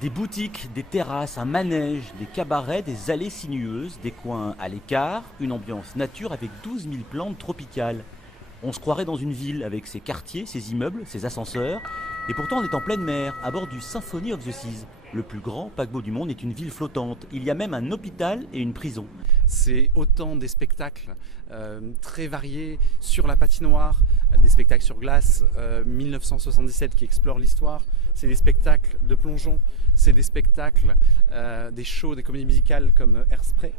Des boutiques, des terrasses, un manège, des cabarets, des allées sinueuses, des coins à l'écart, une ambiance nature avec 12 000 plantes tropicales. On se croirait dans une ville avec ses quartiers, ses immeubles, ses ascenseurs. Et pourtant on est en pleine mer, à bord du Symphony of the Seas. Le plus grand paquebot du monde est une ville flottante. Il y a même un hôpital et une prison. C'est autant des spectacles très variés sur la patinoire, des spectacles sur glace, 1977 qui explorent l'histoire, c'est des spectacles de plongeon, c'est des spectacles, des shows, des comédies musicales comme Airspray,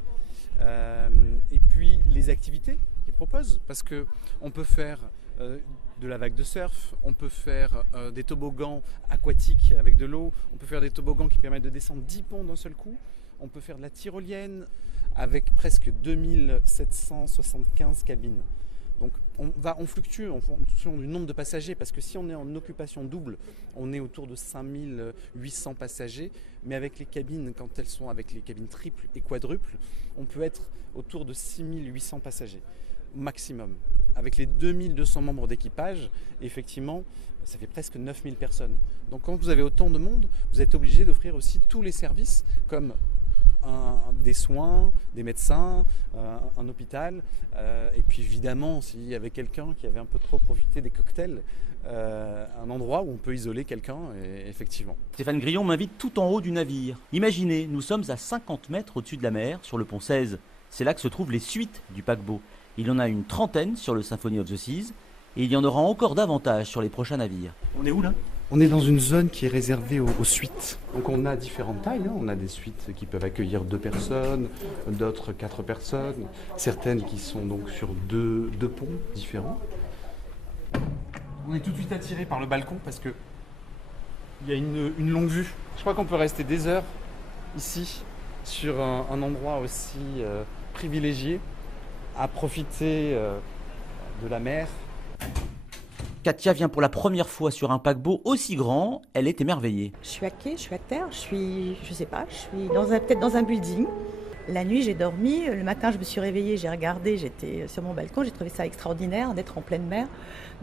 et puis les activités qu'ils proposent, parce qu'on peut faire de la vague de surf, on peut faire des toboggans aquatiques avec de l'eau, on peut faire des toboggans qui permettent de descendre 10 ponts d'un seul coup, on peut faire de la tyrolienne avec presque 2775 cabines. Donc on fluctue en fonction du nombre de passagers, parce que si on est en occupation double, on est autour de 5800 passagers, mais avec les cabines, quand elles sont avec les cabines triples et quadruples, on peut être autour de 6800 passagers maximum. Avec les 2200 membres d'équipage, effectivement, ça fait presque 9000 personnes. Donc quand vous avez autant de monde, vous êtes obligé d'offrir aussi tous les services, comme des soins, des médecins, un hôpital, et puis évidemment, s'il y avait quelqu'un qui avait un peu trop profité des cocktails, un endroit où on peut isoler quelqu'un, effectivement. Stéphane Grillon m'invite tout en haut du navire. Imaginez, nous sommes à 50 mètres au-dessus de la mer, sur le pont 16. C'est là que se trouvent les suites du paquebot. Il y en a une trentaine sur le Symphony of the Seas, et il y en aura encore davantage sur les prochains navires. On est où là ? On est dans une zone qui est réservée aux suites. Donc on a différentes tailles, On a des suites qui peuvent accueillir 2 personnes, d'autres 4 personnes, certaines qui sont donc sur deux ponts différents. On est tout de suite attiré par le balcon parce que il y a une longue vue. Je crois qu'on peut rester des heures ici sur un endroit aussi privilégié, à profiter de la mer. Katia vient pour la première fois sur un paquebot aussi grand, elle est émerveillée. Je suis à quai, je suis à terre, je suis peut-être dans un building. La nuit, j'ai dormi, le matin, je me suis réveillée, j'ai regardé, j'étais sur mon balcon, j'ai trouvé ça extraordinaire d'être en pleine mer,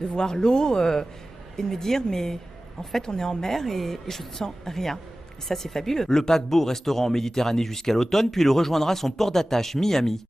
de voir l'eau et de me dire, mais en fait, on est en mer et je ne sens rien. Et ça, c'est fabuleux. Le paquebot restera en Méditerranée jusqu'à l'automne, puis il rejoindra son port d'attache, Miami.